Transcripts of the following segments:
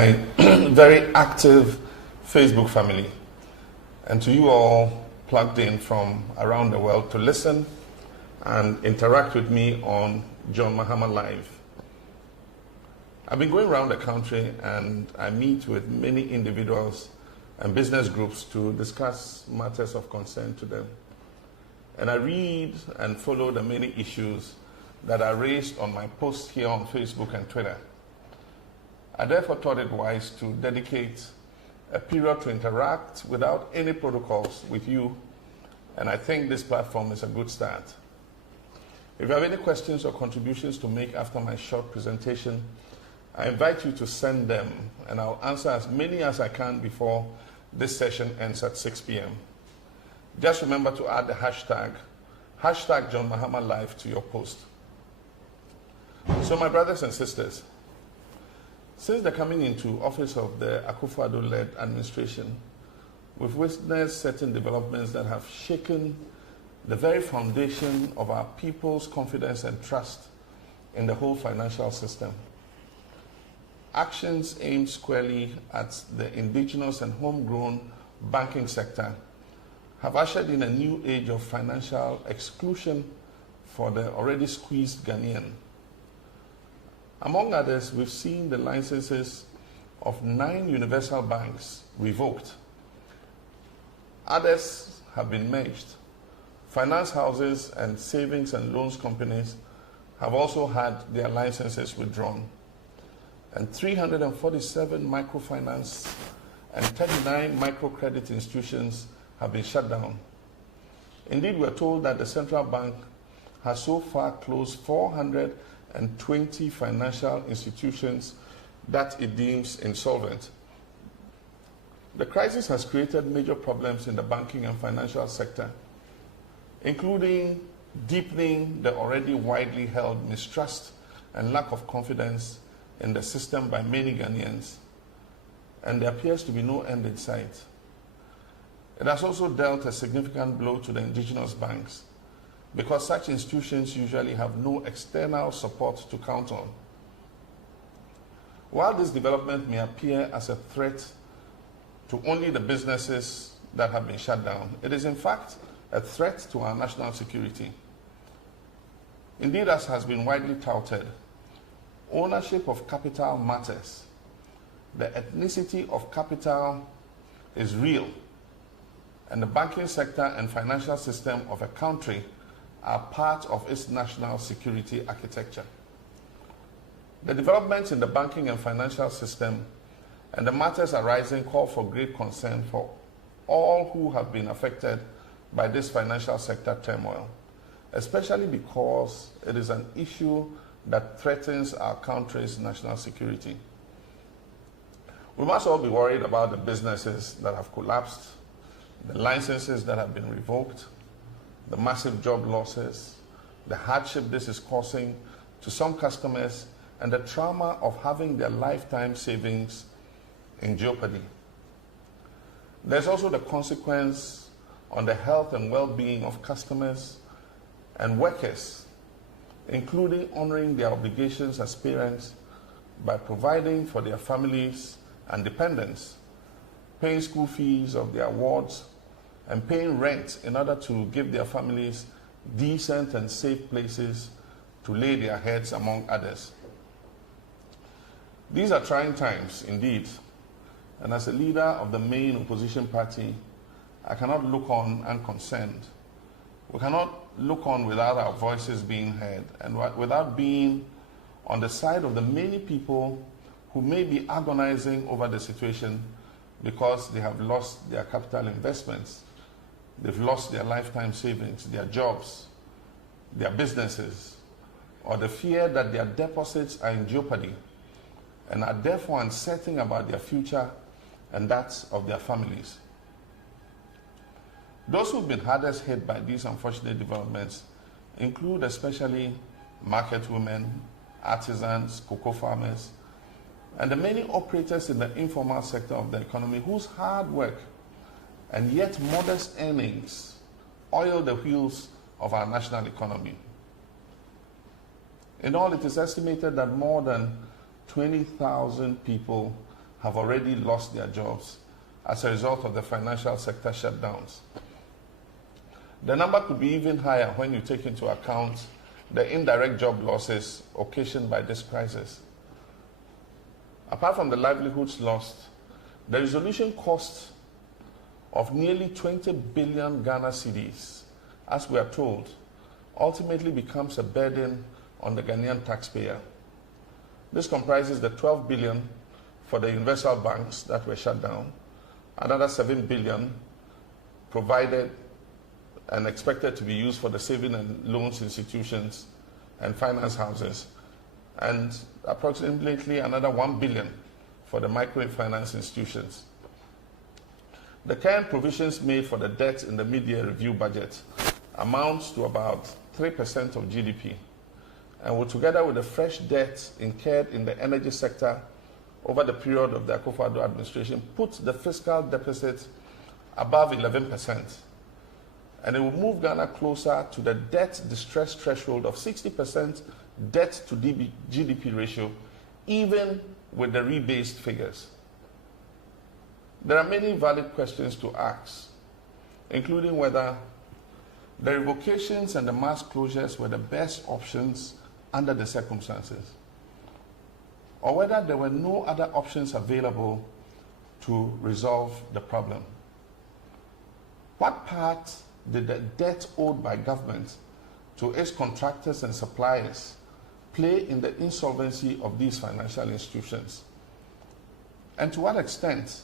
A very active Facebook family, and to you all plugged in from around the world to listen and interact with me on John Mahama Live. I've been going around the country and I meet with many individuals and business groups to discuss matters of concern to them. And I read and follow the many issues that are raised on my posts here on Facebook and Twitter. I therefore thought it wise to dedicate a period to interact without any protocols with you, and I think this platform is a good start. If you have any questions or contributions to make after my short presentation, I invite you to send them, and I'll answer as many as I can before this session ends at 6 p.m. Just remember to add the hashtag John Mahama Live to your post. So my brothers and sisters, since the coming into office of the Akufo-Addo-led administration, we've witnessed certain developments that have shaken the very foundation of our people's confidence and trust in the whole financial system. Actions aimed squarely at the indigenous and homegrown banking sector have ushered in a new age of financial exclusion for the already squeezed Ghanaian. Among others, we've seen the licenses of 9 universal banks revoked. Others have been merged. Finance houses and savings and loans companies have also had their licenses withdrawn. And 347 microfinance and 39 microcredit institutions have been shut down. Indeed, we're told that the central bank has so far closed 420 financial institutions that it deems insolvent. The crisis has created major problems in the banking and financial sector, including deepening the already widely held mistrust and lack of confidence in the system by many Ghanaians, and there appears to be no end in sight. It has also dealt a significant blow to the indigenous banks, because such institutions usually have no external support to count on. While this development may appear as a threat to only the businesses that have been shut down, it is in fact a threat to our national security. Indeed, as has been widely touted, ownership of capital matters. The ethnicity of capital is real, and the banking sector and financial system of a country are part of its national security architecture. The developments in the banking and financial system and the matters arising call for great concern for all who have been affected by this financial sector turmoil, especially because it is an issue that threatens our country's national security. We must all be worried about the businesses that have collapsed, the licenses that have been revoked, the massive job losses, the hardship this is causing to some customers, and the trauma of having their lifetime savings in jeopardy. There's also the consequence on the health and well-being of customers and workers, including honoring their obligations as parents by providing for their families and dependents, paying school fees of their wards, and paying rent in order to give their families decent and safe places to lay their heads, among others. These are trying times, indeed, and as a leader of the main opposition party, I cannot look on unconcerned. We cannot look on without our voices being heard and without being on the side of the many people who may be agonizing over the situation because they have lost their capital investments. They've lost their lifetime savings, their jobs, their businesses, or the fear that their deposits are in jeopardy and are therefore uncertain about their future and that of their families. Those who've been hardest hit by these unfortunate developments include especially market women, artisans, cocoa farmers, and the many operators in the informal sector of the economy whose hard work and yet modest earnings oil the wheels of our national economy. In all, it is estimated that more than 20,000 people have already lost their jobs as a result of the financial sector shutdowns. The number could be even higher when you take into account the indirect job losses occasioned by this crisis. Apart from the livelihoods lost, the resolution cost of nearly 20 billion Ghana cedis, as we are told, ultimately becomes a burden on the Ghanaian taxpayer. This comprises the 12 billion for the universal banks that were shut down, another 7 billion provided and expected to be used for the saving and loans institutions and finance houses, and approximately another 1 billion for the microfinance institutions. The current provisions made for the debt in the mid-year review budget amounts to about 3% of GDP, and will, together with the fresh debt incurred in the energy sector over the period of the Akufo-Addo administration, put the fiscal deficit above 11%. And it will move Ghana closer to the debt distress threshold of 60% debt to GDP ratio, even with the rebased figures. There are many valid questions to ask, including whether the revocations and the mass closures were the best options under the circumstances, or whether there were no other options available to resolve the problem. What part did the debt owed by government to its contractors and suppliers play in the insolvency of these financial institutions? And to what extent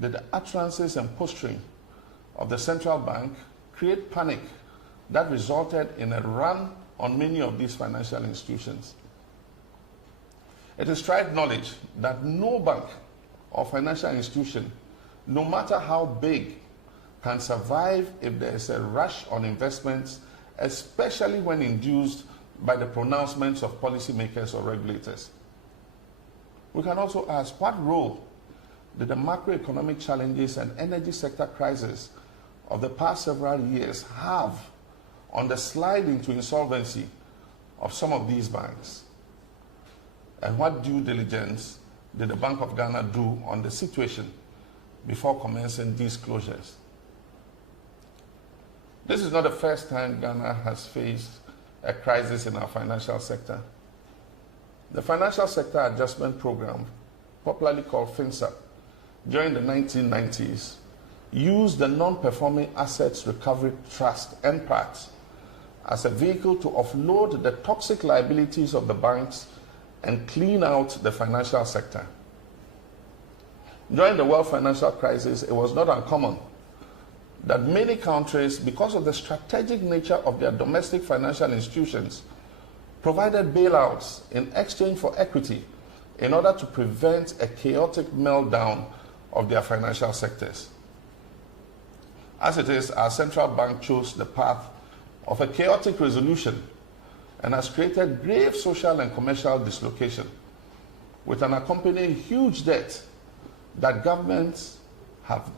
did the utterances and posturing of the central bank create panic that resulted in a run on many of these financial institutions? It is tried knowledge that no bank or financial institution, no matter how big, can survive if there is a rush on investments, especially when induced by the pronouncements of policymakers or regulators. We can also ask, what role did the macroeconomic challenges and energy sector crisis of the past several years have on the slide into insolvency of some of these banks? And what due diligence did the Bank of Ghana do on the situation before commencing these closures? This is not the first time Ghana has faced a crisis in our financial sector. The Financial Sector Adjustment Program, popularly called FinSAP, during the 1990s, used the Non-Performing Assets Recovery Trust, NPAT, as a vehicle to offload the toxic liabilities of the banks and clean out the financial sector. During the world financial crisis, it was not uncommon that many countries, because of the strategic nature of their domestic financial institutions, provided bailouts in exchange for equity in order to prevent a chaotic meltdown of their financial sectors. As it is, our central bank chose the path of a chaotic resolution and has created grave social and commercial dislocation, with an accompanying huge debt that governments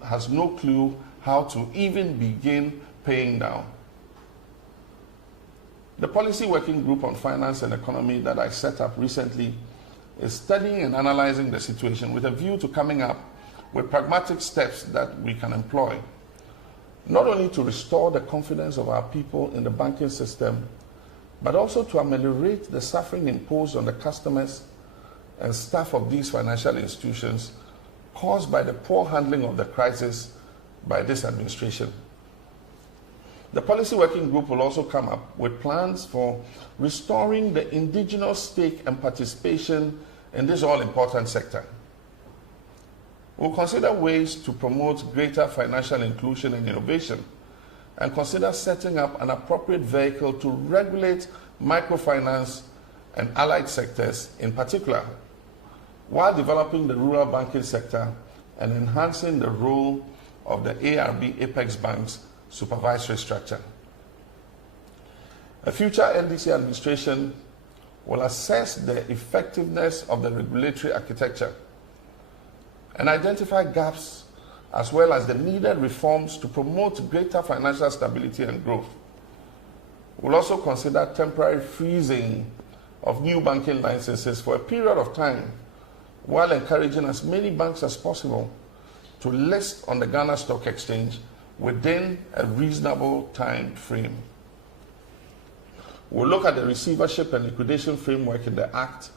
has no clue how to even begin paying down. The Policy Working Group on Finance and Economy that I set up recently is studying and analyzing the situation with a view to coming up with pragmatic steps that we can employ, not only to restore the confidence of our people in the banking system, but also to ameliorate the suffering imposed on the customers and staff of these financial institutions caused by the poor handling of the crisis by this administration. The Policy Working Group will also come up with plans for restoring the indigenous stake and participation in this all-important sector. We'll consider ways to promote greater financial inclusion and innovation, and consider setting up an appropriate vehicle to regulate microfinance and allied sectors in particular, while developing the rural banking sector and enhancing the role of the ARB Apex Bank's supervisory structure. A future NDC administration will assess the effectiveness of the regulatory architecture and identify gaps as well as the needed reforms to promote greater financial stability and growth. We'll also consider temporary freezing of new banking licenses for a period of time while encouraging as many banks as possible to list on the Ghana Stock Exchange within a reasonable time frame. We'll look at the receivership and liquidation framework in the Act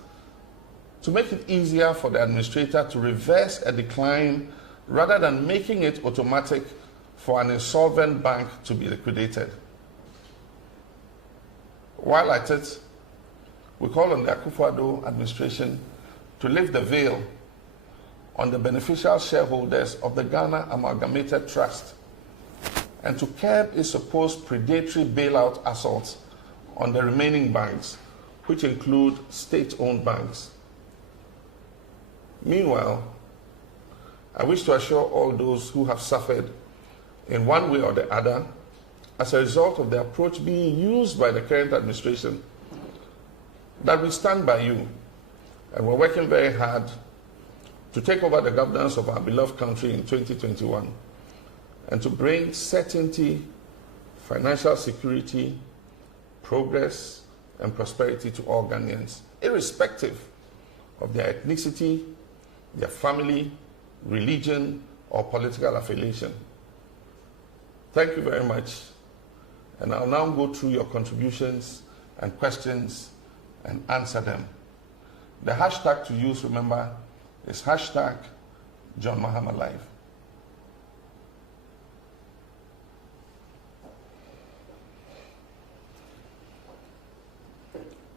to make it easier for the administrator to reverse a decline rather than making it automatic for an insolvent bank to be liquidated. While at it, we call on the Akufo-Addo administration to lift the veil on the beneficial shareholders of the Ghana Amalgamated Trust and to curb its supposed predatory bailout assaults on the remaining banks, which include state-owned banks. Meanwhile, I wish to assure all those who have suffered in one way or the other as a result of the approach being used by the current administration that we stand by you, and we're working very hard to take over the governance of our beloved country in 2021 and to bring certainty, financial security, progress, and prosperity to all Ghanaians, irrespective of their ethnicity, their family, religion, or political affiliation. Thank you very much. And I'll now go through your contributions and questions and answer them. The hashtag to use, remember, is hashtag John Mahama Live.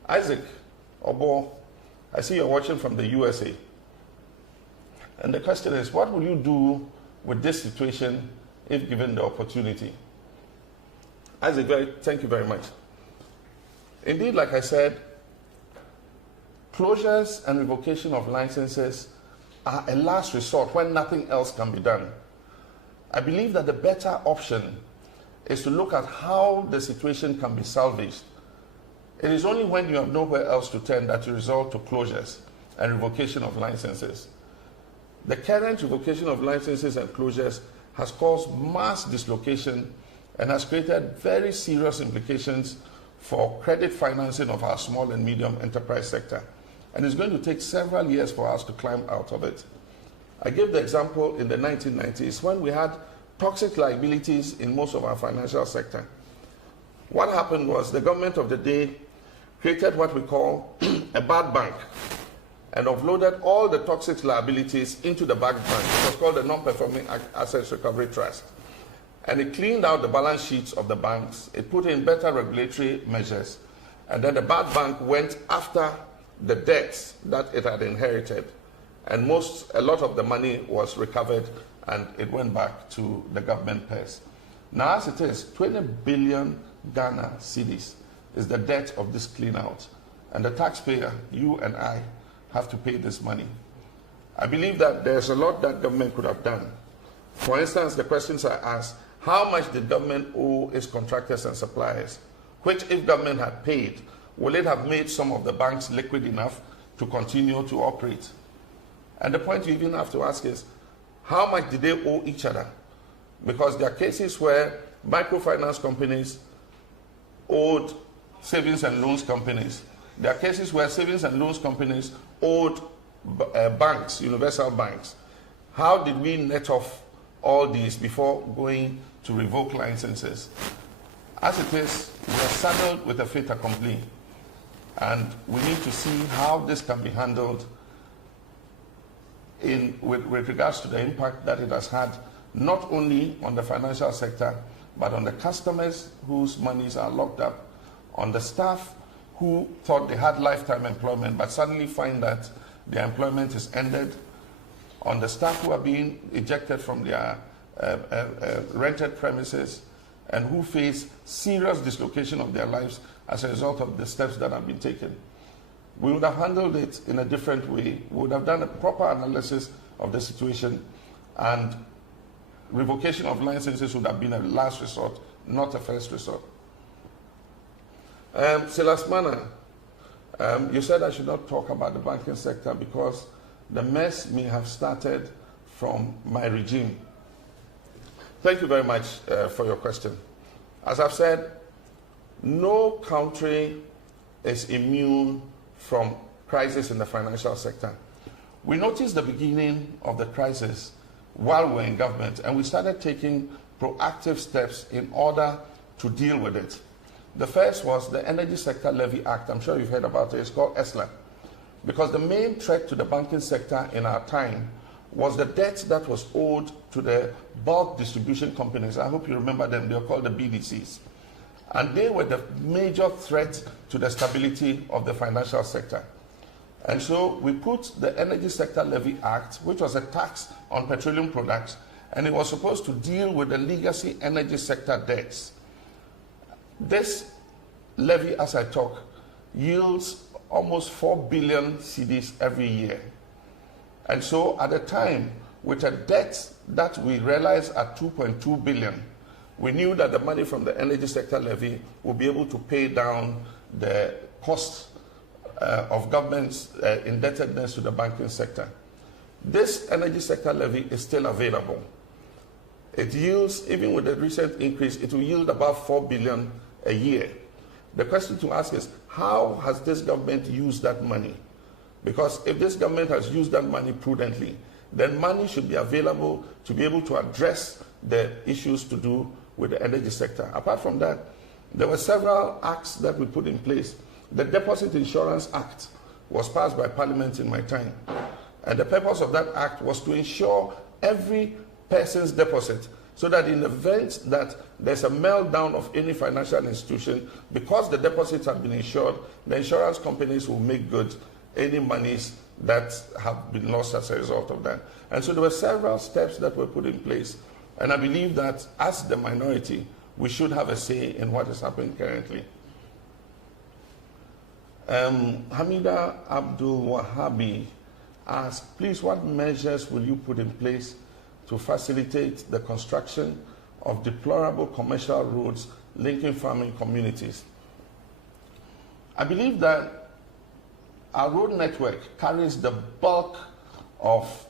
Isaac Obo, I see you're watching from the USA. And the question is, what will you do with this situation if given the opportunity? Isaac, thank you very much. Indeed, like I said, closures and revocation of licenses are a last resort when nothing else can be done. I believe that the better option is to look at how the situation can be salvaged. It is only when you have nowhere else to turn that you resort to closures and revocation of licenses. The current revocation of licenses and closures has caused mass dislocation and has created very serious implications for credit financing of our small and medium enterprise sector. And it's going to take several years for us to climb out of it. I gave the example in the 1990s when we had toxic liabilities in most of our financial sector. What happened was the government of the day created what we call a bad bank and offloaded all the toxic liabilities into the bad bank. It was called the Non-Performing Assets Recovery Trust. And it cleaned out the balance sheets of the banks. It put in better regulatory measures. And then the bad bank went after the debts that it had inherited. And a lot of the money was recovered and it went back to the government purse. Now, as it is, 20 billion Ghana cedis is the debt of this clean out. And the taxpayer, you and I, have to pay this money. I believe that there's a lot that government could have done. For instance, the questions I asked, how much did government owe its contractors and suppliers? Which, if government had paid, will it have made some of the banks liquid enough to continue to operate? And the point you even have to ask is, how much did they owe each other? Because there are cases where microfinance companies owed savings and loans companies. There are cases where savings and loans companies owed banks, universal banks. How did we net off all these before going to revoke licenses? As it is, we are saddled with a fait accompli. And we need to see how this can be handled with regards to the impact that it has had, not only on the financial sector, but on the customers whose monies are locked up, on the staff who thought they had lifetime employment, but suddenly find that their employment is ended, on the staff who are being ejected from their rented premises, and who face serious dislocation of their lives as a result of the steps that have been taken. We would have handled it in a different way. We would have done a proper analysis of the situation, and revocation of licenses would have been a last resort, not a first resort. Silas Mana, you said I should not talk about the banking sector because the mess may have started from my regime. Thank you very much for your question. As I've said, no country is immune from crisis in the financial sector. we noticed the beginning of the crisis while we were in government, and we started taking proactive steps in order to deal with it. The first was the Energy Sector Levy Act. I'm sure you've heard about it. It's called ESLA. Because the main threat to the banking sector in our time was the debt that was owed to the bulk distribution companies. I hope you remember them. They were called the BDCs. And they were the major threat to the stability of the financial sector. And so we put the Energy Sector Levy Act, which was a tax on petroleum products, and it was supposed to deal with the legacy energy sector debts. This levy, as I talk, yields almost 4 billion cedis every year. And so at the time, with a debt that we realized at 2.2 billion, we knew that the money from the energy sector levy would be able to pay down the cost of government's indebtedness to the banking sector. This energy sector levy is still available. It yields, even with the recent increase, it will yield about 4 billion a year. The question to ask is, how has this government used that money? Because if this government has used that money prudently, then money should be available to be able to address the issues to do with the energy sector. Apart from that, there were several acts that we put in place. The Deposit Insurance Act was passed by Parliament in my time. And the purpose of that act was to ensure every person's deposit, so that in the event that there's a meltdown of any financial institution, because the deposits have been insured, the insurance companies will make good any monies that have been lost as a result of that. And so there were several steps that were put in place. And I believe that as the minority, we should have a say in what is happening currently. Hamida Abdul Wahabi asked, please, what measures will you put in place to facilitate the construction of deplorable commercial roads linking farming communities? I believe that our road network carries the bulk of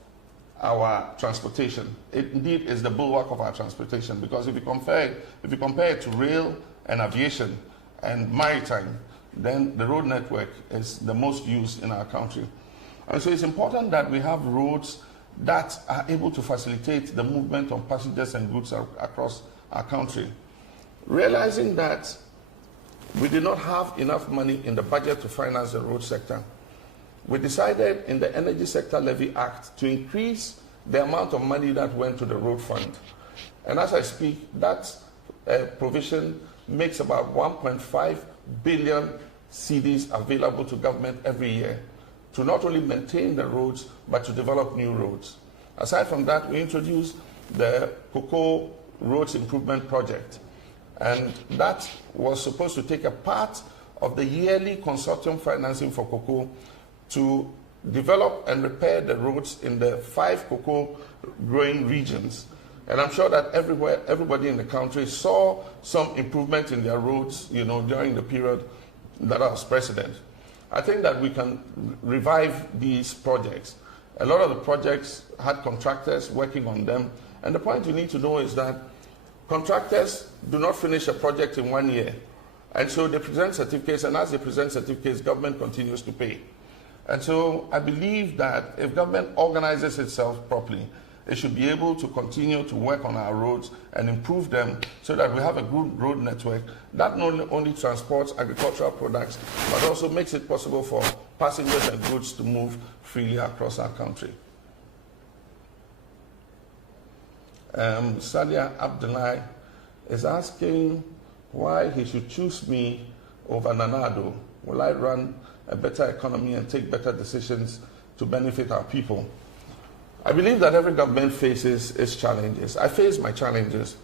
our transportation. It indeed is the bulwark of our transportation, because if you compare it to rail and aviation and maritime, then the road network is the most used in our country. And so it's important that we have roads that are able to facilitate the movement of passengers and goods across our country. Realizing that we did not have enough money in the budget to finance the road sector, we decided in the Energy Sector Levy Act to increase the amount of money that went to the road fund. And as I speak, that provision makes about 1.5 billion cedis available to government every year to not only maintain the roads, but to develop new roads. Aside from that, we introduced the Cocoa Roads Improvement Project. And that was supposed to take a part of the yearly consortium financing for cocoa to develop and repair the roads in the 5 cocoa growing regions. And I'm sure that everybody in the country saw some improvement in their roads, during the period that I was president. I think that we can revive these projects. A lot of the projects had contractors working on them. And the point you need to know is that contractors do not finish a project in 1 year. And so they present certificates, and as they present certificates, government continues to pay. And so I believe that if government organizes itself properly, it should be able to continue to work on our roads and improve them so that we have a good road network that not only transports agricultural products, but also makes it possible for passengers and goods to move freely across our country. Sadia Abdullahi is asking why he should choose me over Nanado. Will I run a better economy and take better decisions to benefit our people? I believe that every government faces its challenges. I faced my challenges.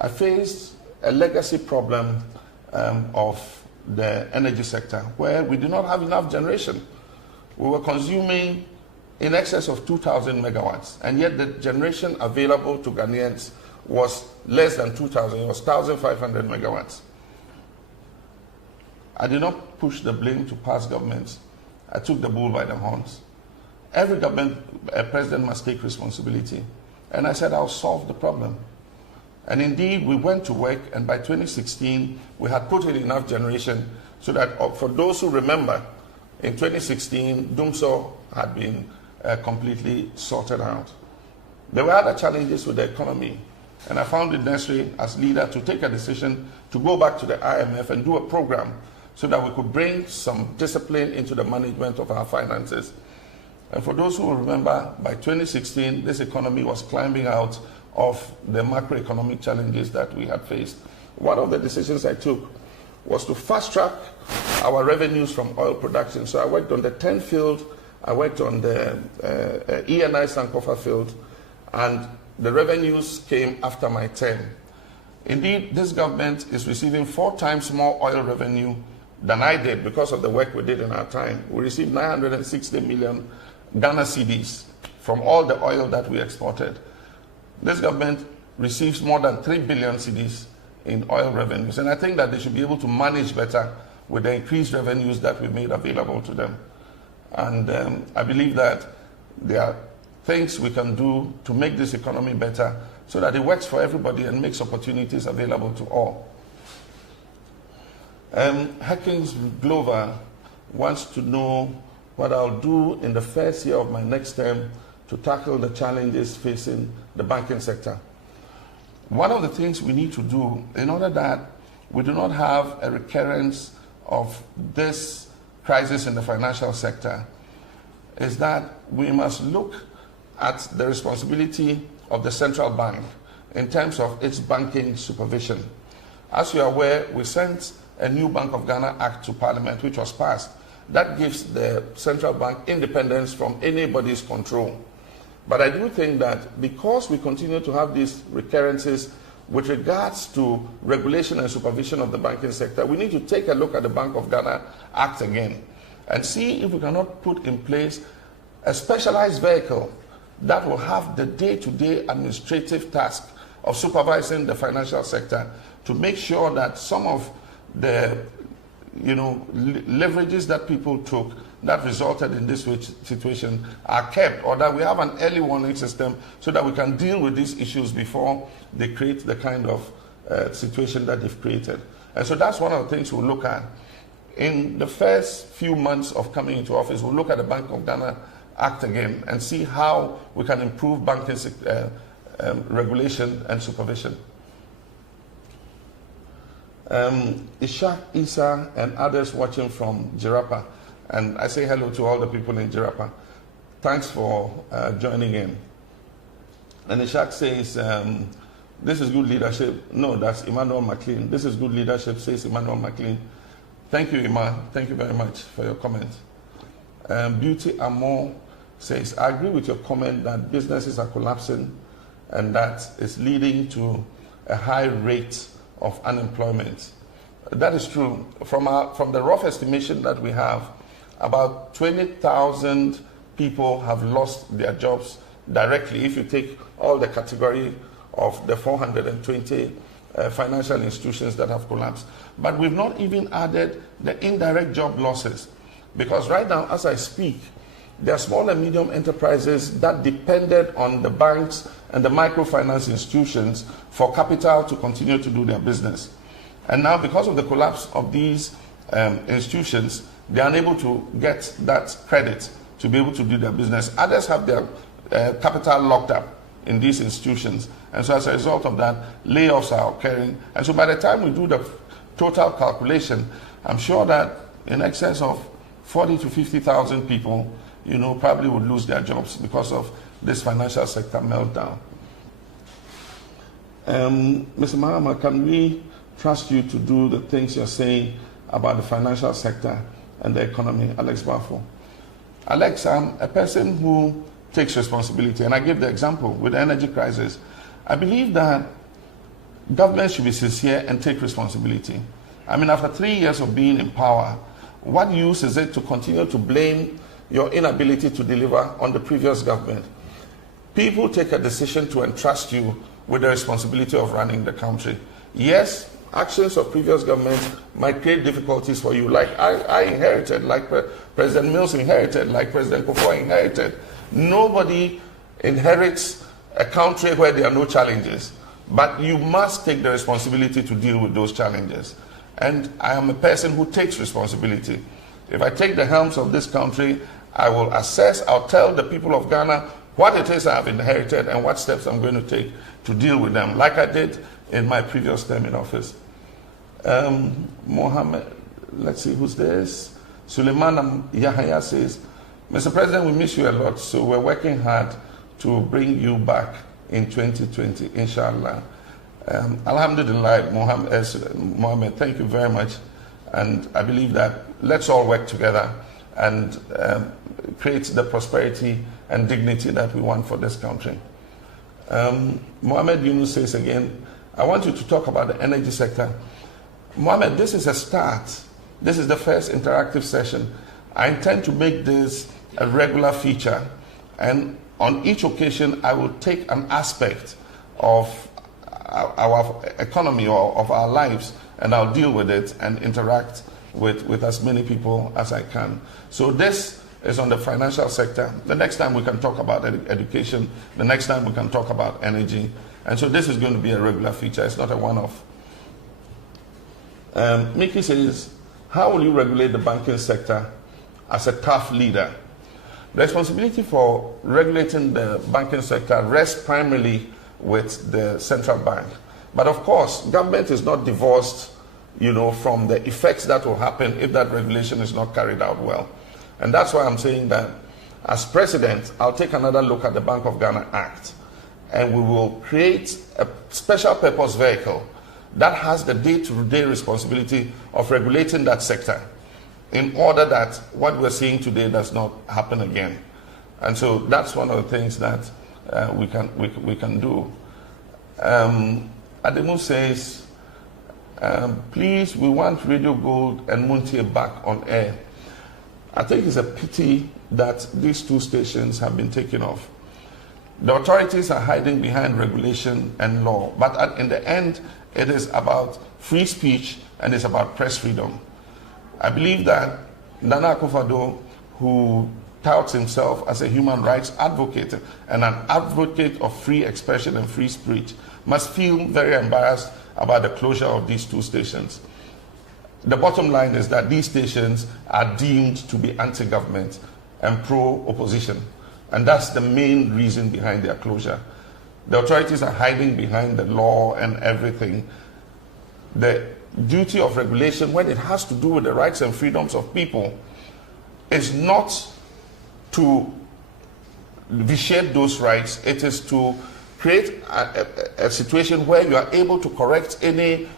I faced a legacy problem of the energy sector where we did not have enough generation. We were consuming in excess of 2,000 megawatts, and yet the generation available to Ghanaians was less than 2,000. It was 1,500 megawatts. I did not push the blame to past governments. I took the bull by the horns. Every government president must take responsibility. And I said, I'll solve the problem. And indeed, we went to work, and by 2016, we had put in enough generation so that, for those who remember, in 2016, Dumso had been completely sorted out. There were other challenges with the economy, and I found it necessary as leader to take a decision to go back to the IMF and do a program so that we could bring some discipline into the management of our finances. And for those who will remember, by 2016, this economy was climbing out of the macroeconomic challenges that we had faced. One of the decisions I took was to fast-track our revenues from oil production. So I worked on the 10 field, I worked on the ENI Sankofa field, and the revenues came after my term. Indeed, this government is receiving 4 times more oil revenue than I did because of the work we did in our time. We received 960 million Ghana cedis from all the oil that we exported. This government receives more than 3 billion cedis in oil revenues, and I think that they should be able to manage better with the increased revenues that we made available to them. And I believe that there are things we can do to make this economy better so that it works for everybody and makes opportunities available to all. Hawkins Glover wants to know what I'll do in the first year of my next term to tackle the challenges facing the banking sector. One of the things we need to do in order that we do not have a recurrence of this crisis in the financial sector is that we must look at the responsibility of the central bank in terms of its banking supervision. As you are aware, we sent a new Bank of Ghana Act to Parliament, which was passed. That gives the central bank independence from anybody's control. But I do think that because we continue to have these recurrences with regards to regulation and supervision of the banking sector, we need to take a look at the Bank of Ghana Act again and see if we cannot put in place a specialized vehicle that will have the day-to-day administrative task of supervising the financial sector to make sure that some of the leverages that people took that resulted in this situation are kept, or that we have an early warning system so that we can deal with these issues before they create the kind of situation that they've created. And so that's one of the things we'll look at. In the first few months of coming into office, we'll look at the Bank of Ghana Act again and see how we can improve banking regulation and supervision. Ishak Isa and others watching from Jirapa, and I say hello to all the people in Jirapa. Thanks for joining in. And Ishak says, this is good leadership. No, that's Emmanuel McLean. This is good leadership, says Emmanuel McLean. Thank you, Emma. Thank you very much for your comment. Beauty Amor says, I agree with your comment that businesses are collapsing and that is leading to a high rate of unemployment. That is true. From the rough estimation that we have, about 20,000 people have lost their jobs directly if you take all the category of the 420 financial institutions that have collapsed. But we've not even added the indirect job losses, because right now, as I speak, there are small and medium enterprises that depended on the banks and the microfinance institutions for capital to continue to do their business. And now, because of the collapse of these institutions, they are unable to get that credit to be able to do their business. Others have their capital locked up in these institutions. And so as a result of that, layoffs are occurring. And so by the time we do the total calculation, I'm sure that in excess of 40 to 50,000 people, probably would lose their jobs because of this financial sector meltdown. Mr. Mahama, can we trust you to do the things you're saying about the financial sector and the economy? Alex Bafo. Alex, I'm a person who takes responsibility, and I give the example with the energy crisis. I believe that government should be sincere and take responsibility. I mean, after 3 years of being in power, what use is it to continue to blame your inability to deliver on the previous government? People take a decision to entrust you with the responsibility of running the country. Yes, actions of previous governments might create difficulties for you, like I inherited, like President Mills inherited, like President Kufuor inherited. Nobody inherits a country where there are no challenges, but you must take the responsibility to deal with those challenges. And I am a person who takes responsibility. If I take the helms of this country, I will assess, I'll tell the people of Ghana what it is I have inherited and what steps I'm going to take to deal with them, like I did in my previous term in office. Mohammed, let's see who's this. Suleiman Yahya says, Mr. President, we miss you a lot, so we're working hard to bring you back in 2020, inshallah. Alhamdulillah, Mohammed, thank you very much. And I believe that let's all work together and create the prosperity and dignity that we want for this country. Mohammed Yunus says again, I want you to talk about the energy sector. Mohammed, this is a start. This is the first interactive session. I intend to make this a regular feature, and on each occasion I will take an aspect of our economy or of our lives, and I'll deal with it and interact with as many people as I can. So this is on the financial sector. The next time we can talk about education. The next time we can talk about energy. And so this is going to be a regular feature. It's not a one-off. Mickey says, how will you regulate the banking sector as a tough leader? The responsibility for regulating the banking sector rests primarily with the central bank. But of course, government is not divorced, from the effects that will happen if that regulation is not carried out well. And that's why I'm saying that as president, I'll take another look at the Bank of Ghana Act, and we will create a special purpose vehicle that has the day-to-day responsibility of regulating that sector in order that what we're seeing today does not happen again. And so that's one of the things that we can do. Ademu says, please, we want Radio Gold and Muntie back on air. I think it's a pity that these two stations have been taken off. The authorities are hiding behind regulation and law, but in the end, it is about free speech and it's about press freedom. I believe that Nana Akufo-Addo, who touts himself as a human rights advocate and an advocate of free expression and free speech, must feel very embarrassed about the closure of these two stations. The bottom line is that these stations are deemed to be anti-government and pro-opposition, and that's the main reason behind their closure. The authorities are hiding behind the law and everything. The duty of regulation, when it has to do with the rights and freedoms of people, is not to vitiate those rights. It is to create a situation where you are able to correct any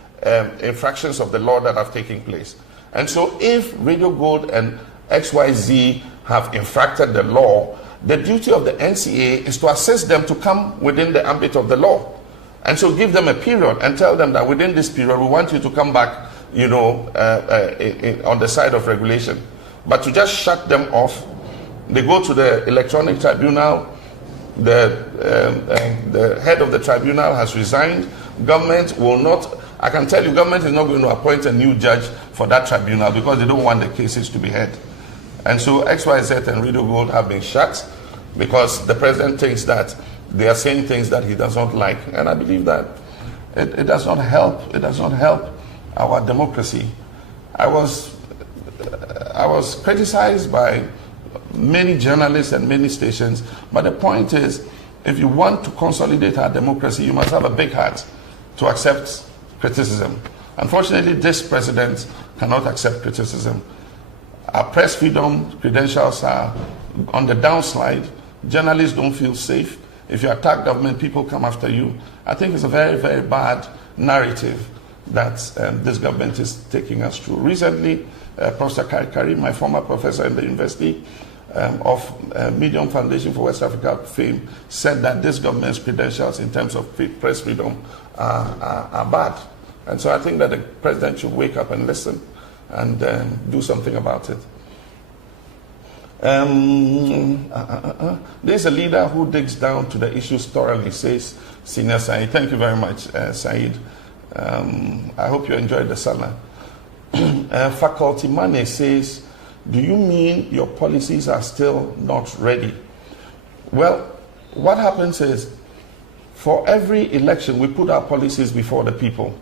infractions of the law that have taken place. And so if Radio Gold and XYZ have infracted the law, the duty of the NCA is to assist them to come within the ambit of the law. And so give them a period and tell them that within this period, we want you to come back, on the side of regulation. But to just shut them off, they go to the electronic tribunal, the head of the tribunal has resigned. Government will not, I can tell you, government is not going to appoint a new judge for that tribunal because they don't want the cases to be heard. And so XYZ and Radio Gold have been shut because the president thinks that they are saying things that he does not like. And I believe that it does not help. It does not help our democracy. I was criticized by many journalists and many stations, but the point is, if you want to consolidate our democracy, you must have a big heart to accept criticism. Unfortunately, this president cannot accept criticism. Our press freedom credentials are on the downslide. Journalists don't feel safe. If you attack government, people come after you. I think it's a very, very bad narrative that this government is taking us through. Recently, Professor Karim, my former professor in the University of Medium Foundation for West Africa fame, said that this government's credentials in terms of press freedom are bad. And so I think that the president should wake up and listen and do something about it. There's a leader who digs down to the issues thoroughly, says Senior Said. Thank you very much, Said. I hope you enjoyed the salah. Faculty Money says, do you mean your policies are still not ready? Well, what happens is, for every election, we put our policies before the people.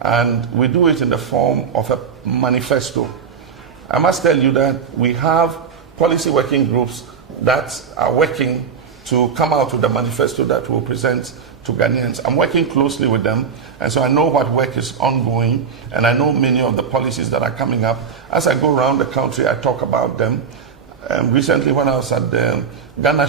And we do it in the form of a manifesto. I must tell you that we have policy working groups that are working to come out with the manifesto that we'll present to Ghanaians. I'm working closely with them, and so I know what work is ongoing, and I know many of the policies that are coming up. As I go around the country, I talk about them. Recently, when I was at the Ghana,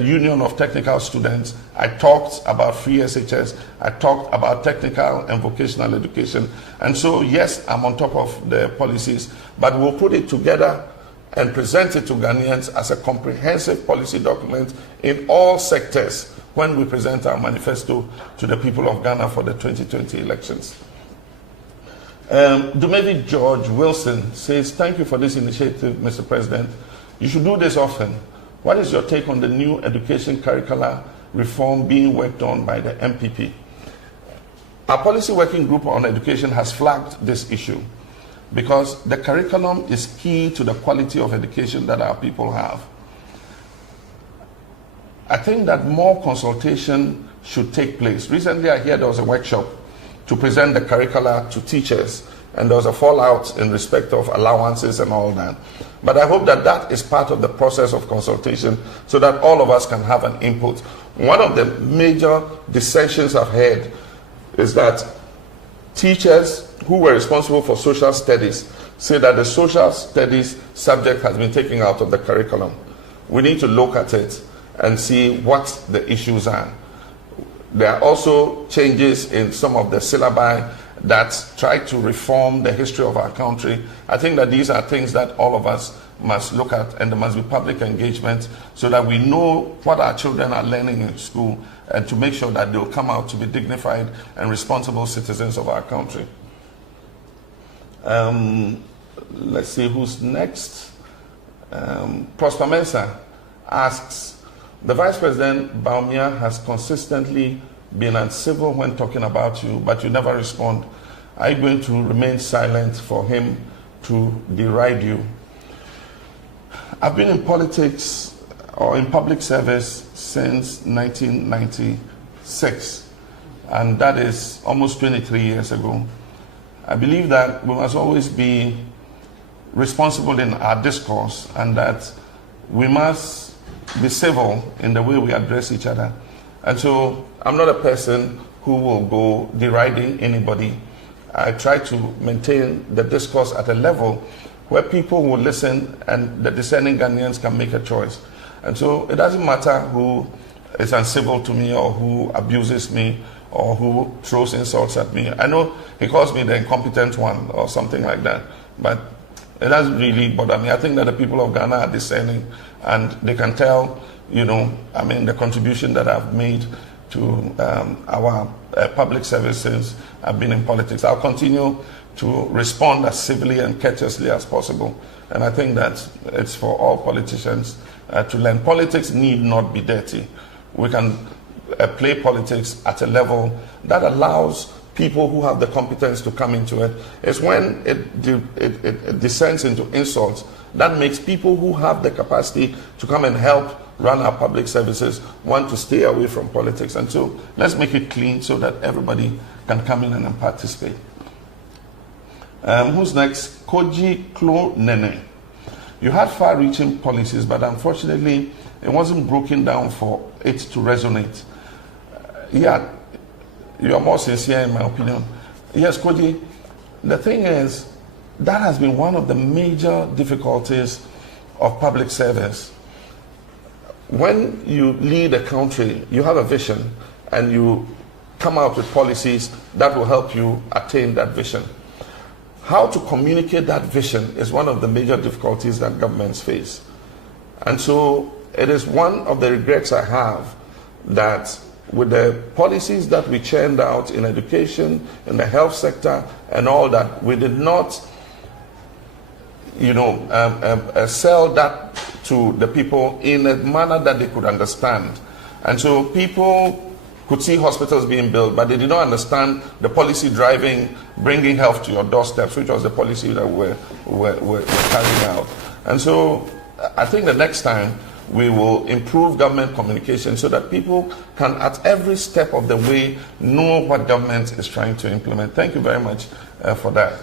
Union of Technical Students, I talked about free SHS, I talked about technical and vocational education. And so, yes, I'm on top of the policies, but we'll put it together and present it to Ghanaians as a comprehensive policy document in all sectors when we present our manifesto to the people of Ghana for the 2020 elections. Dumevi George Wilson says, thank you for this initiative, Mr. President. You should do this often. What is your take on the new education curricular reform being worked on by the MPP? Our policy working group on education has flagged this issue because the curriculum is key to the quality of education that our people have. I think that more consultation should take place. Recently, I heard there was a workshop to present the curricula to teachers, and there was a fallout in respect of allowances and all that. But I hope that that is part of the process of consultation so that all of us can have an input. One of the major dissensions I've heard is that teachers who were responsible for social studies say that the social studies subject has been taken out of the curriculum. We need to look at it and see what the issues are. There are also changes in some of the syllabi that try to reform the history of our country. I think that these are things that all of us must look at, and there must be public engagement so that we know what our children are learning in school and to make sure that they'll come out to be dignified and responsible citizens of our country. Let's see who's next. Prosper Mensah asks, the Vice President Baumia has consistently been uncivil when talking about you, but you never respond. Are you going to remain silent for him to deride you? I've been in politics or in public service since 1996, and that is almost 23 years ago. I believe that we must always be responsible in our discourse and that we must be civil in the way we address each other. And so I'm not a person who will go deriding anybody. I try to maintain the discourse at a level where people will listen and the discerning Ghanaians can make a choice. And so it doesn't matter who is uncivil to me or who abuses me or who throws insults at me. I know he calls me the incompetent one or something like that, but it doesn't really bother me. I think that the people of Ghana are discerning and they can tell, you know, I mean, the contribution that I've made to our public service since I've been in politics. I'll continue to respond as civilly and courteously as possible. And I think that it's for all politicians to learn. Politics need not be dirty. We can play politics at a level that allows people who have the competence to come into it. It's when it descends into insults that makes people who have the capacity to come and help run our public services want to stay away from politics. And so let's make it clean so that everybody can come in and participate. Who's next? Koji Klo Nene. You had far-reaching policies, but unfortunately, it wasn't broken down for it to resonate. Yeah, you are more sincere in my opinion. Yes, Koji, the thing is, that has been one of the major difficulties of public service. When you lead a country, you have a vision and you come out with policies that will help you attain that vision. How to communicate that vision is one of the major difficulties that governments face. And so it is one of the regrets I have that with the policies that we churned out in education, in the health sector, and all that, we did not, sell that to the people in a manner that they could understand. And so people could see hospitals being built, but they did not understand the policy driving, bringing health to your doorsteps, which was the policy that we're carrying out. And so I think the next time we will improve government communication so that people can, at every step of the way, know what government is trying to implement. Thank you very much for that.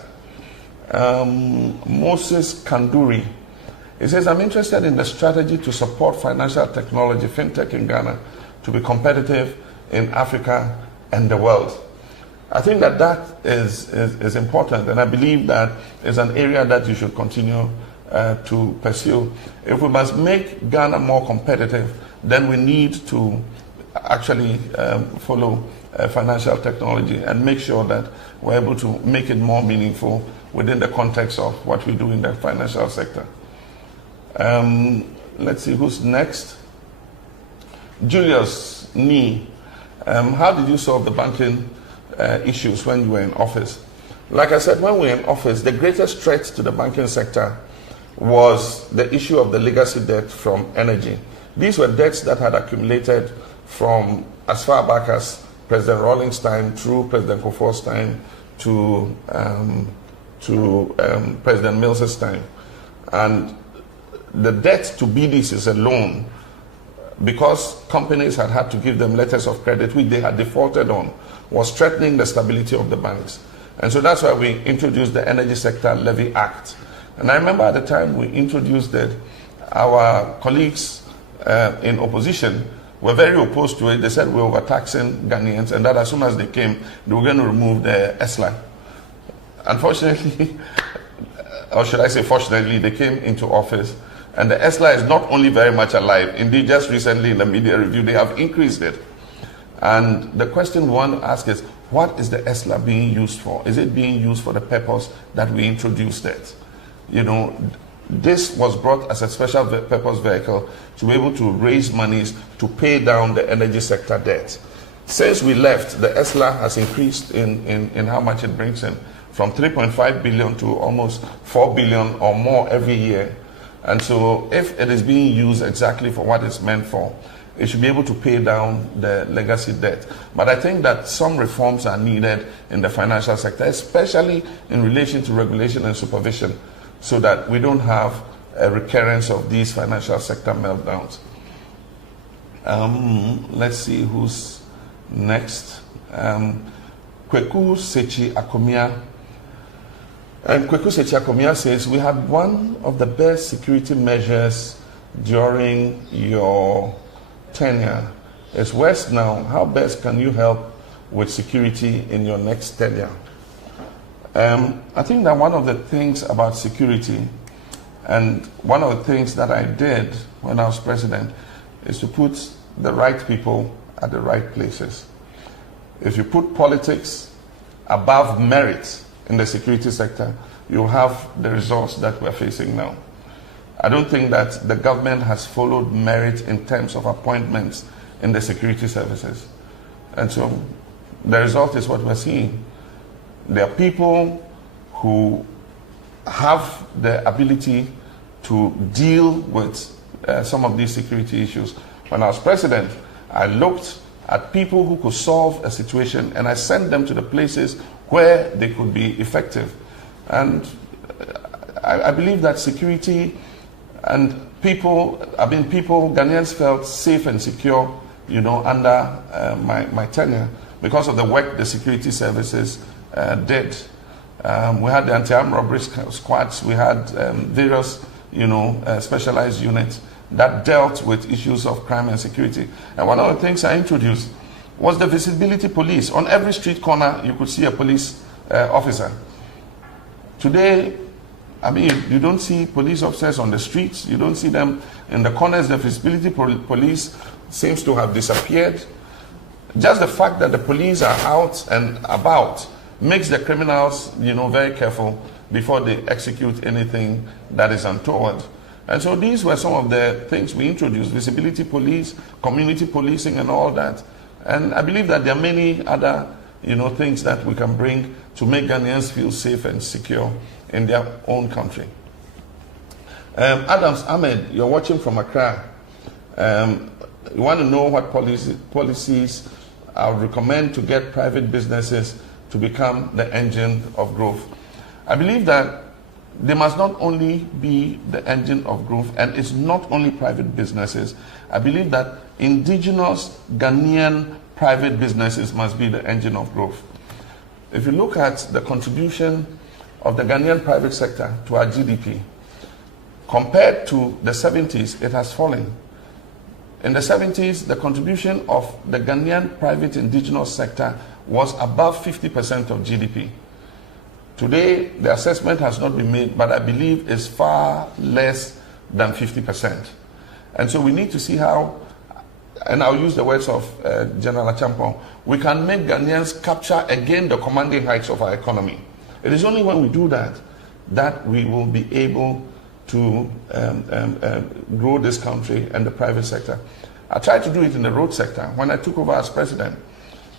Moses Kanduri. He says, I'm interested in the strategy to support financial technology, fintech in Ghana, to be competitive in Africa and the world. I think that is important, and I believe that is an area that you should continue to pursue. If we must make Ghana more competitive, then we need to actually follow financial technology and make sure that we're able to make it more meaningful within the context of what we do in the financial sector. Let's see who's next. Julius Nee, how did you solve the banking issues when you were in office? Like I said, when we were in office, the greatest threat to the banking sector was the issue of the legacy debt from energy. These were debts that had accumulated from as far back as President Rawlings' time through President Kufuor's time to President Mills's time. And the debt to BDCs alone, because companies had to give them letters of credit which they had defaulted on, was threatening the stability of the banks. And so that's why we introduced the Energy Sector Levy Act. And I remember at the time we introduced it, our colleagues in opposition were very opposed to it. They said we were overtaxing Ghanaians, and that as soon as they came, they were going to remove the ESLA. Unfortunately, or should I say fortunately, they came into office, and the ESLA is not only very much alive, indeed just recently in the media review they have increased it. And the question we want to ask is, what is the ESLA being used for? Is it being used for the purpose that we introduced it? You know, this was brought as a special purpose vehicle to be able to raise monies to pay down the energy sector debt. Since we left, the ESLA has increased in how much it brings in, from 3.5 billion to almost 4 billion or more every year. And so if it is being used exactly for what it's meant for, it should be able to pay down the legacy debt. But I think that some reforms are needed in the financial sector, especially in relation to regulation and supervision, so that we don't have a recurrence of these financial sector meltdowns. Let's see who's next. Kweku Sechi Akomia. And Kweku Sechi Akomia says, we had one of the best security measures during your tenure. It's West now. How best can you help with security in your next tenure? I think that one of the things about security, and one of the things that I did when I was president, is to put the right people at the right places. If you put politics above merit in the security sector, you'll have the results that we're facing now. I don't think that the government has followed merit in terms of appointments in the security services. And so the result is what we're seeing. There are people who have the ability to deal with some of these security issues. When I was president, I looked at people who could solve a situation and I sent them to the places where they could be effective. And I believe that security and Ghanaians felt safe and secure, you know, under my tenure because of the work the security services did. We had the anti-armed robbery squads, we had various, you know, specialized units that dealt with issues of crime and security. And one of the things I introduced was the visibility police. On every street corner, you could see a police officer. Today, I mean, you don't see police officers on the streets. You don't see them in the corners. The visibility police seems to have disappeared. Just the fact that the police are out and about makes the criminals, you know, very careful before they execute anything that is untoward. And so these were some of the things we introduced: visibility police, community policing, and all that. And I believe that there are many other, you know, things that we can bring to make Ghanaians feel safe and secure in their own country. Adams Ahmed, you're watching from Accra. You want to know what policies I would recommend to get private businesses to become the engine of growth. I believe that they must not only be the engine of growth, and it's not only private businesses. I believe that indigenous Ghanaian private businesses must be the engine of growth. If you look at the contribution of the Ghanaian private sector to our GDP, compared to the 70s, it has fallen. In the 70s, the contribution of the Ghanaian private indigenous sector was above 50% of GDP. Today, the assessment has not been made, but I believe it's far less than 50%. And so we need to see how, and I'll use the words of General Achampong, we can make Ghanaians capture again the commanding heights of our economy. It is only when we do that that we will be able to grow this country and the private sector. I tried to do it in the road sector. When I took over as president,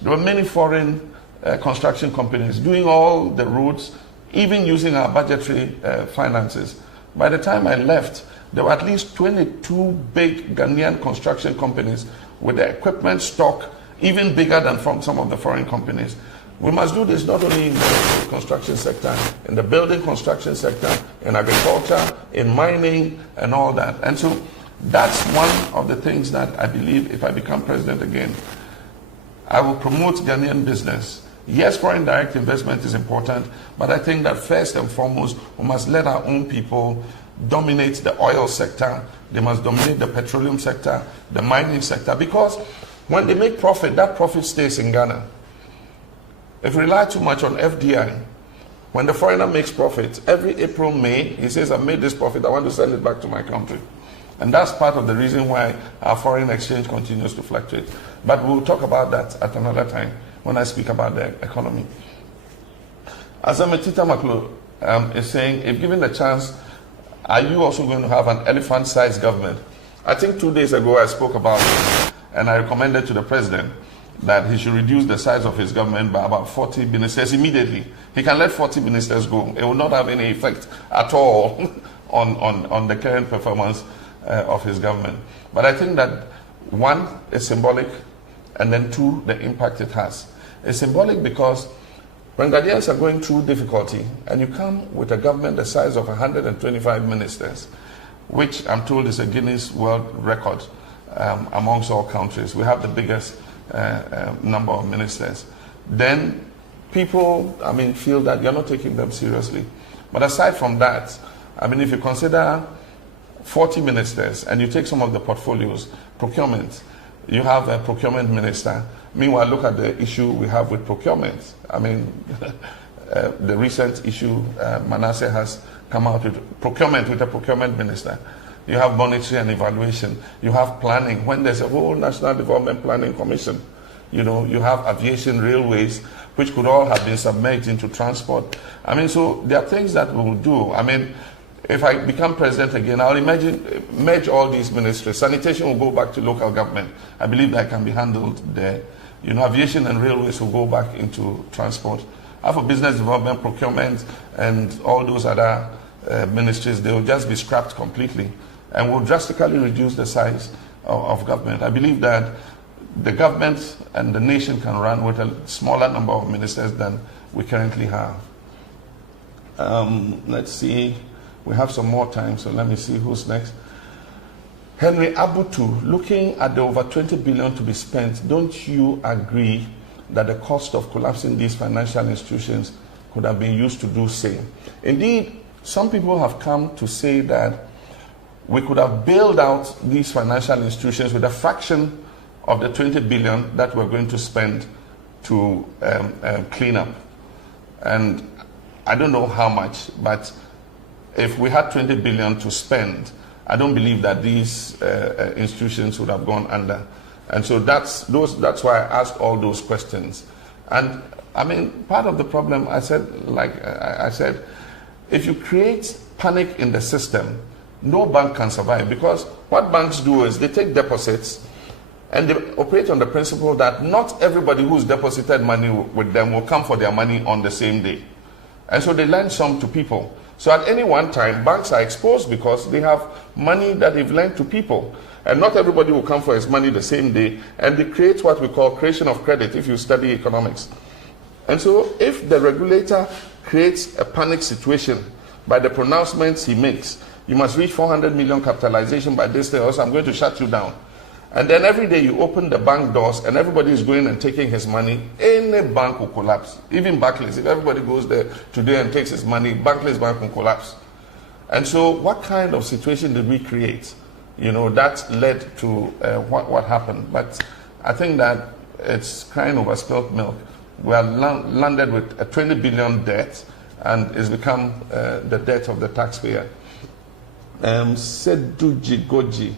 there were many foreign construction companies doing all the roads, even using our budgetary finances. By the time I left, there were at least 22 big Ghanaian construction companies with the equipment stock even bigger than from some of the foreign companies. We must do this not only in the construction sector, in the building construction sector, in agriculture, in mining, and all that. And so that's one of the things that I believe if I become president again, I will promote Ghanaian business. Yes, foreign direct investment is important, but I think that first and foremost, we must let our own people dominate the oil sector. They must dominate the petroleum sector, the mining sector, because when they make profit, that profit stays in Ghana. If we rely too much on FDI, when the foreigner makes profit, every April, May, he says, I've made this profit, I want to send it back to my country. And that's part of the reason why our foreign exchange continues to fluctuate. But we'll talk about that at another time when I speak about the economy. As Ametita Maklo is saying, if given the chance, are you also going to have an elephant-sized government? I think 2 days ago I spoke about it, and I recommended to the president that he should reduce the size of his government by about 40 ministers immediately. He can let 40 ministers go. It will not have any effect at all on the current performance of his government. But I think that one is symbolic, and then two, the impact it has. It's symbolic because when Ghanaians are going through difficulty and you come with a government the size of 125 ministers, which I'm told is a Guinness World Record amongst all countries, we have the biggest number of ministers, then people, feel that you're not taking them seriously. But aside from that, if you consider 40 ministers and you take some of the portfolios, procurement, you have a procurement minister. Meanwhile, look at the issue we have with procurement. The recent issue Manasseh has come out with procurement with a procurement minister. You have monetary and evaluation. You have planning. When there's a whole National Development Planning Commission, you have aviation, railways, which could all have been submerged into transport. So there are things that we will do. If I become president again, I'll merge all these ministries. Sanitation will go back to local government. I believe that can be handled there. Aviation and railways will go back into transport. For business development, procurement, and all those other ministries, they will just be scrapped completely and will drastically reduce the size of government. I believe that the government and the nation can run with a smaller number of ministers than we currently have. Let's see. We have some more time, so let me see who's next. Henry Abutu, looking at the over 20 billion to be spent, don't you agree that the cost of collapsing these financial institutions could have been used to do same? Indeed, some people have come to say that we could have bailed out these financial institutions with a fraction of the 20 billion that we're going to spend to clean up. And I don't know how much, but if we had 20 billion to spend, I don't believe that these institutions would have gone under. And so that's why I asked all those questions. And part of the problem, I said, if you create panic in the system, no bank can survive, because what banks do is they take deposits and they operate on the principle that not everybody who's deposited money with them will come for their money on the same day. And so they lend some to people. So at any one time, banks are exposed because they have money that they've lent to people. And not everybody will come for his money the same day. And they create what we call creation of credit, if you study economics. And so if the regulator creates a panic situation by the pronouncements he makes, you must reach 400 million capitalization by this day, or else I'm going to shut you down. And then every day you open the bank doors and everybody is going and taking his money. In any bank will collapse. Even Barclays, if everybody goes there today and takes his money, Barclays Bank will collapse. And so what kind of situation did we create? That led to what happened. But I think that it's crying over spilt milk. We are landed with a 20 billion debt, and it's become the debt of the taxpayer. Seduji Goji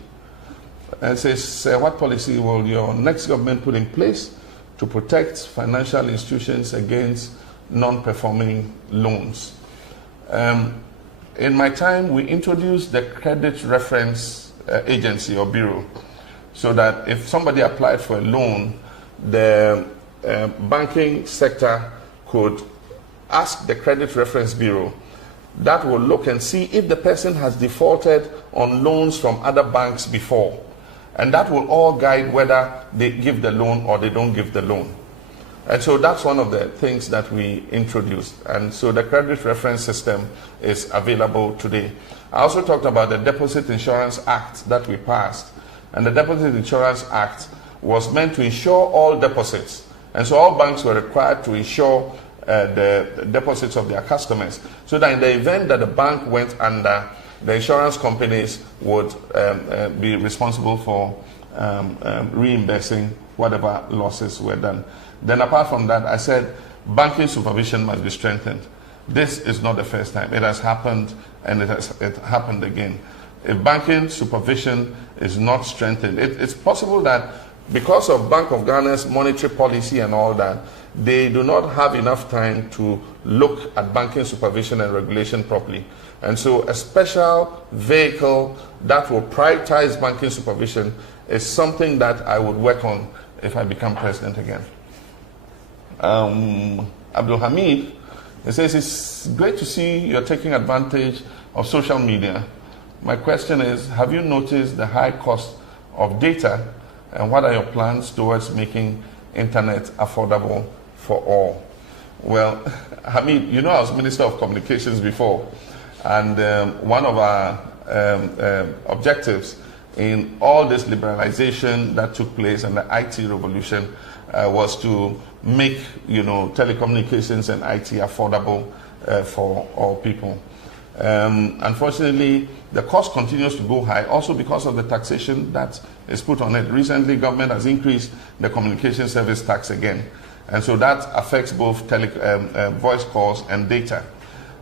says, what policy will your next government put in place to protect financial institutions against non-performing loans? In my time, we introduced the Credit Reference Agency or Bureau, so that if somebody applied for a loan, the banking sector could ask the Credit Reference Bureau. That will look and see if the person has defaulted on loans from other banks before. And that will all guide whether they give the loan or they don't give the loan. And so that's one of the things that we introduced. And so the credit reference system is available today. I also talked about the Deposit Insurance Act that we passed. And the Deposit Insurance Act was meant to insure all deposits. And so all banks were required to insure the deposits of their customers, so that in the event that the bank went under, the insurance companies would be responsible for reimbursing whatever losses were done. Then apart from that, I said banking supervision must be strengthened. This is not the first time. It has happened, and it happened again. If banking supervision is not strengthened, it's possible that because of Bank of Ghana's monetary policy and all that, they do not have enough time to look at banking supervision and regulation properly. And so a special vehicle that will prioritize banking supervision is something that I would work on if I become president again. Abdul Hamid, he says, it's great to see you're taking advantage of social media. My question is, have you noticed the high cost of data, and what are your plans towards making internet affordable for all? Well, Hamid, I was Minister of Communications before, and one of our objectives in all this liberalization that took place and the IT revolution was to make, telecommunications and IT affordable for all people. Unfortunately, the cost continues to go high, also because of the taxation that is put on it. Recently, government has increased the communication service tax again. And so that affects both voice calls and data.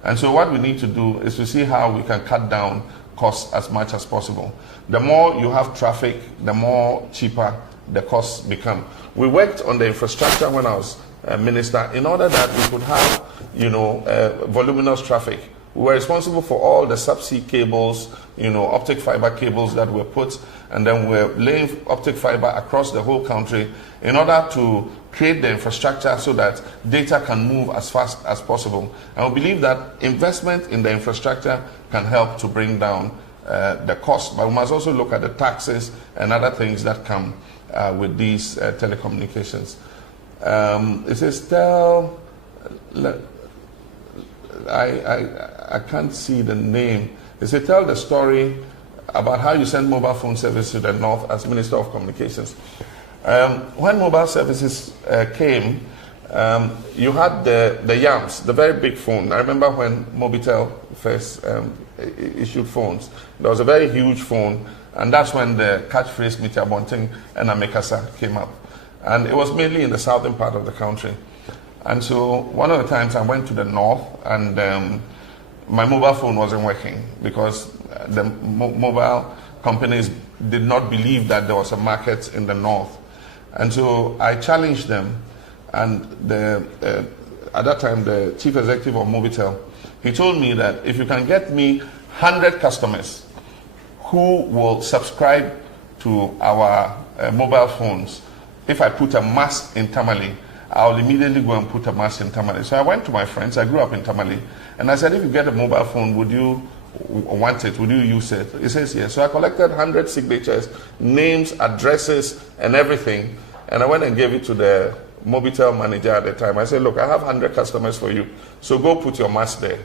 And so what we need to do is to see how we can cut down costs as much as possible. The more you have traffic, the more cheaper the costs become. We worked on the infrastructure when I was minister in order that we could have, voluminous traffic. We were responsible for all the subsea cables, optic fiber cables that were put, and then we're laying optic fiber across the whole country in order to create the infrastructure so that data can move as fast as possible. And we believe that investment in the infrastructure can help to bring down the cost. But we must also look at the taxes and other things that come with these telecommunications. It says, I can't see the name. It says, tell the story about how you send mobile phone service to the North as Minister of Communications. When mobile services came, you had the YAMS, the very big phone. I remember when Mobitel first issued phones. There was a very huge phone, and that's when the catchphrase Mita Bonting and Amekasa came up. And it was mainly in the southern part of the country. And so one of the times I went to the North, and my mobile phone wasn't working because the mobile companies did not believe that there was a market in the North. And so I challenged them, and at that time the chief executive of Mobitel, he told me that if you can get me 100 customers who will subscribe to our mobile phones, if I put a mast in Tamale, I'll immediately go and put a mast in Tamale. So I went to my friends, I grew up in Tamale, and I said, if you get a mobile phone, would you want it? Would you use it? He says yes. So I collected 100 signatures, names, addresses, and everything, and I went and gave it to the Mobitel manager at the time. I said, look, I have 100 customers for you, so go put your mast there.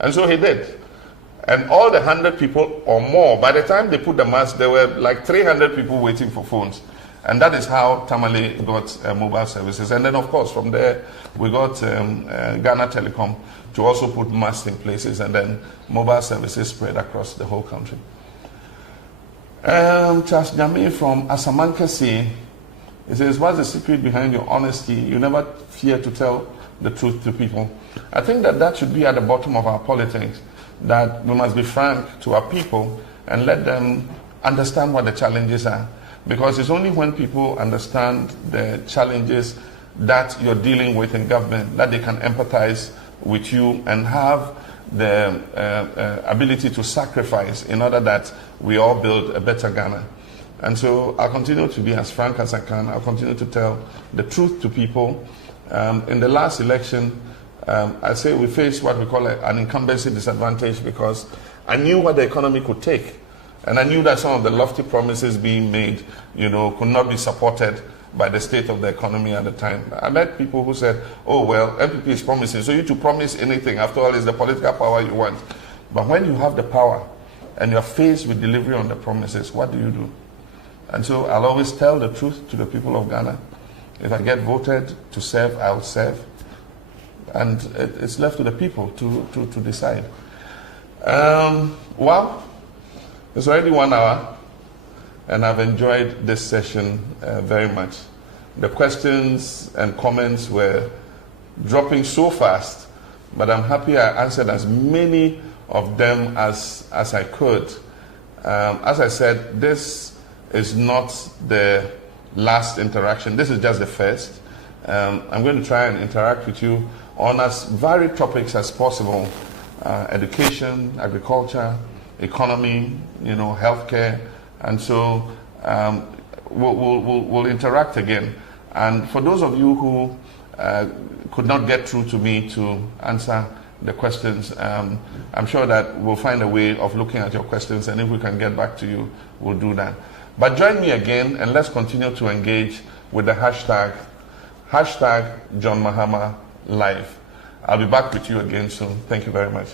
And so he did. And all the 100 people or more, by the time they put the mast, there were like 300 people waiting for phones. And that is how Tamale got mobile services. And then, of course, from there, we got Ghana Telecom to also put masts in places, and then mobile services spread across the whole country. Charles Jame from Asamankasi, he says, what's the secret behind your honesty? You never fear to tell the truth to people. I think that should be at the bottom of our politics, that we must be frank to our people and let them understand what the challenges are. Because it's only when people understand the challenges that you're dealing with in government that they can empathize with you and have the ability to sacrifice in order that we all build a better Ghana. And so I'll continue to be as frank as I can. I'll continue to tell the truth to people. In the last election, I say we faced what we call an incumbency disadvantage, because I knew what the economy could take. And I knew that some of the lofty promises being made, could not be supported by the state of the economy at the time. I met people who said, oh, well, MPP is promising, so you to promise anything. After all, it's the political power you want. But when you have the power and you're faced with delivery on the promises, what do you do? And so I'll always tell the truth to the people of Ghana. If I get voted to serve, I'll serve. And it's left to the people to decide. Well, it's already 1 hour, and I've enjoyed this session very much. The questions and comments were dropping so fast, but I'm happy I answered as many of them as I could. As I said, this is not the last interaction. This is just the first. I'm going to try and interact with you on as varied topics as possible. Education, agriculture, economy, healthcare, and so we'll interact again. And for those of you who could not get through to me to answer the questions, I'm sure that we'll find a way of looking at your questions, and if we can get back to you, we'll do that. But join me again, and let's continue to engage with the hashtag John Mahama Live. I'll be back with you again soon. Thank you very much.